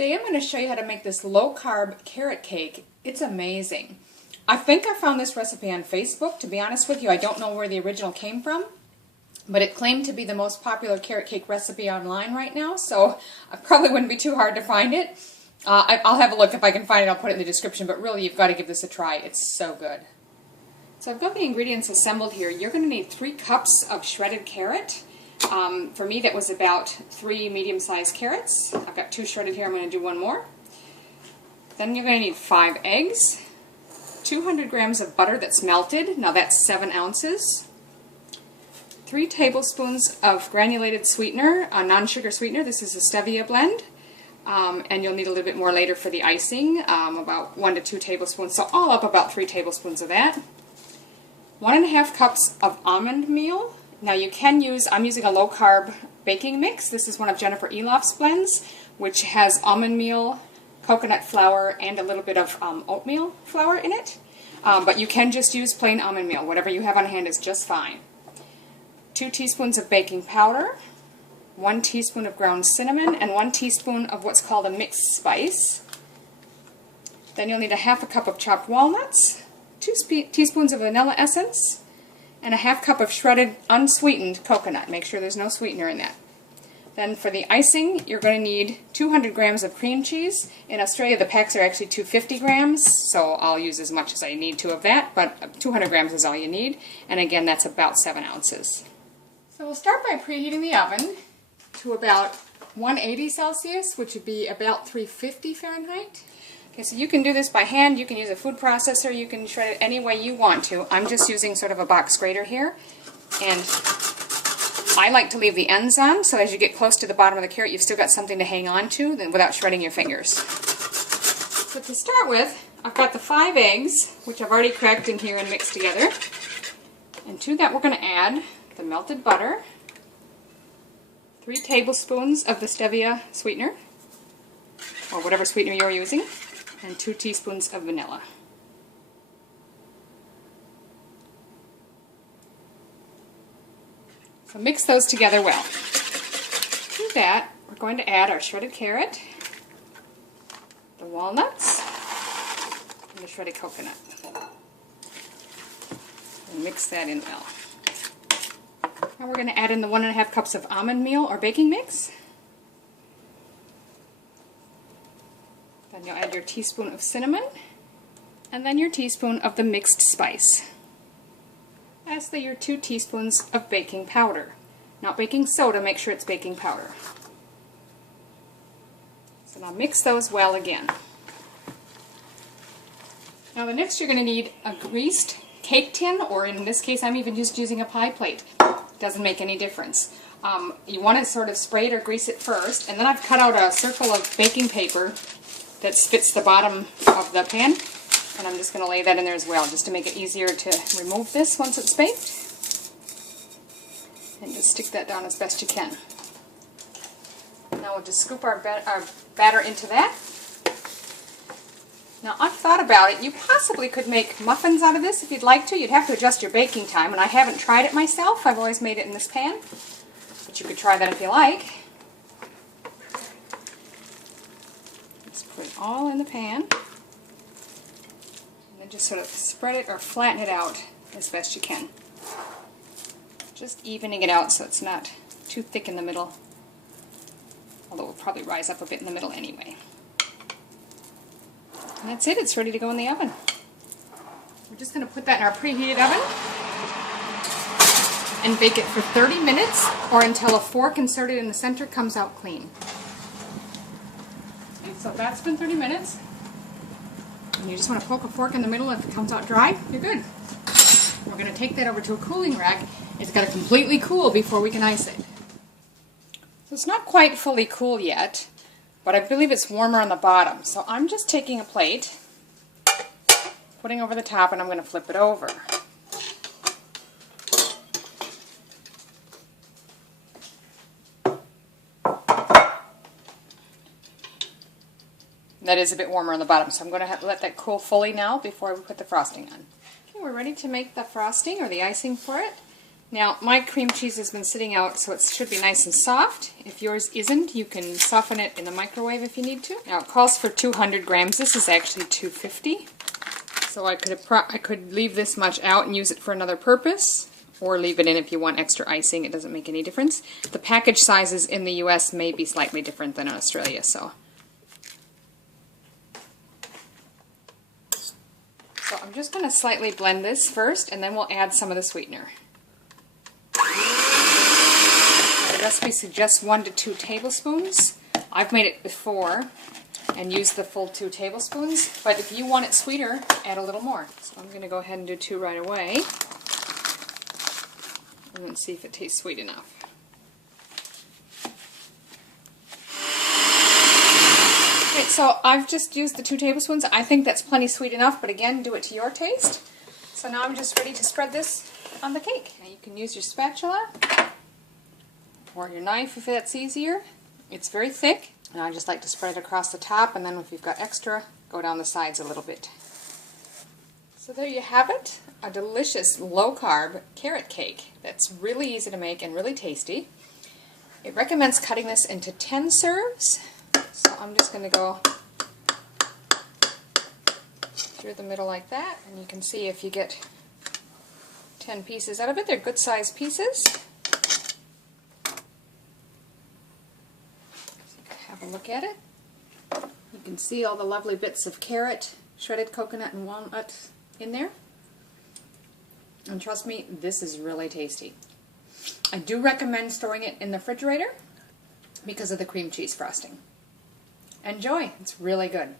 Today I'm going to show you how to make this low-carb carrot cake. It's amazing. I think I found this recipe on Facebook. To be honest with you, I don't know where the original came from, but it claimed to be the most popular carrot cake recipe online right now, so it probably wouldn't be too hard to find it. I'll have a look. If I can find it, I'll put it in the description, but really you've got to give this a try. It's so good. So I've got the ingredients assembled here. You're going to need 3 cups of shredded carrot. For me, that was about 3 medium-sized carrots. I've got 2 shredded here. I'm going to do 1 more. Then you're going to need 5 eggs, 200 grams of butter that's melted. Now that's 7 ounces. 3 tablespoons of granulated sweetener, a non-sugar sweetener. This is a stevia blend. And you'll need a little bit more later for the icing, about 1 to 2 tablespoons. So all up about 3 tablespoons of that. 1½ cups of almond meal. Now you can use, I'm using a low-carb baking mix. This is one of Jennifer Elof's blends, which has almond meal, coconut flour, and a little bit of oatmeal flour in it. But you can just use plain almond meal. Whatever you have on hand is just fine. 2 teaspoons of baking powder, 1 teaspoon of ground cinnamon, and 1 teaspoon of what's called a mixed spice. Then you'll need 1/2 cup of chopped walnuts, 2 teaspoons of vanilla essence, and 1/2 cup of shredded unsweetened coconut. Make sure there's no sweetener in that. Then for the icing, you're going to need 200 grams of cream cheese. In Australia, the packs are actually 250 grams, so I'll use as much as I need to of that, but 200 grams is all you need. And again, that's about 7 ounces. So we'll start by preheating the oven to about 180 Celsius, which would be about 350 Fahrenheit. Okay, so you can do this by hand, you can use a food processor, you can shred it any way you want to. I'm just using sort of a box grater here, and I like to leave the ends on, so as you get close to the bottom of the carrot, you've still got something to hang on to without shredding your fingers. So to start with, I've got the 5 eggs, which I've already cracked in here and mixed together. And to that we're going to add the melted butter, 3 tablespoons of the stevia sweetener, or whatever sweetener you're using, and 2 teaspoons of vanilla. So mix those together well. To that, we're going to add our shredded carrot, the walnuts, and the shredded coconut. And mix that in well. Now we're going to add in the 1½ cups of almond meal or baking mix. Then you'll add your teaspoon of cinnamon, and then your teaspoon of the mixed spice. Lastly, your 2 teaspoons of baking powder. Not baking soda, make sure it's baking powder. So now mix those well again. Now the next you're going to need a greased cake tin, or in this case I'm even just using a pie plate. Doesn't make any difference. You want to sort of spray it or grease it first, and then I've cut out a circle of baking paper that fits the bottom of the pan, and I'm just going to lay that in there as well, just to make it easier to remove this once it's baked. And just stick that down as best you can. Now we'll just scoop our batter into that. Now I've thought about it. You possibly could make muffins out of this if you'd like to. You'd have to adjust your baking time, and I haven't tried it myself. I've always made it in this pan, but you could try that if you like. Just put it all in the pan, and then just sort of spread it or flatten it out as best you can. Just evening it out so it's not too thick in the middle, although it will probably rise up a bit in the middle anyway. And that's it, it's ready to go in the oven. We're just going to put that in our preheated oven and bake it for 30 minutes or until a fork inserted in the center comes out clean. Okay, so that's been 30 minutes. And you just want to poke a fork in the middle. If it comes out dry, you're good. We're going to take that over to a cooling rack. It's got to completely cool before we can ice it. So it's not quite fully cool yet, but I believe it's warmer on the bottom. So I'm just taking a plate, putting over the top, and I'm going to flip it over. That is a bit warmer on the bottom, so I'm going to let that cool fully now before we put the frosting on. Okay, we're ready to make the frosting or the icing for it. Now, my cream cheese has been sitting out, so it should be nice and soft. If yours isn't, you can soften it in the microwave if you need to. Now, it calls for 200 grams. This is actually 250. So I could leave this much out and use it for another purpose, or leave it in if you want extra icing. It doesn't make any difference. The package sizes in the US may be slightly different than in Australia, so. So I'm just going to slightly blend this first, and then we'll add some of the sweetener. The recipe suggests 1 to 2 tablespoons. I've made it before and used the full 2 tablespoons, but if you want it sweeter, add a little more. So I'm going to go ahead and do 2 right away, and then see if it tastes sweet enough. Okay, so I've just used the 2 tablespoons. I think that's plenty sweet enough, but again, do it to your taste. So now I'm just ready to spread this on the cake. Now you can use your spatula or your knife if that's easier. It's very thick, and I just like to spread it across the top, and then if you've got extra, go down the sides a little bit. So there you have it, a delicious low-carb carrot cake that's really easy to make and really tasty. It recommends cutting this into 10 serves, so I'm just going to go through the middle like that, and you can see if you get 10 pieces out of it. They're good sized pieces. Have a look at it. You can see all the lovely bits of carrot, shredded coconut, and walnut in there. And trust me, this is really tasty. I do recommend storing it in the refrigerator because of the cream cheese frosting. Enjoy! It's really good.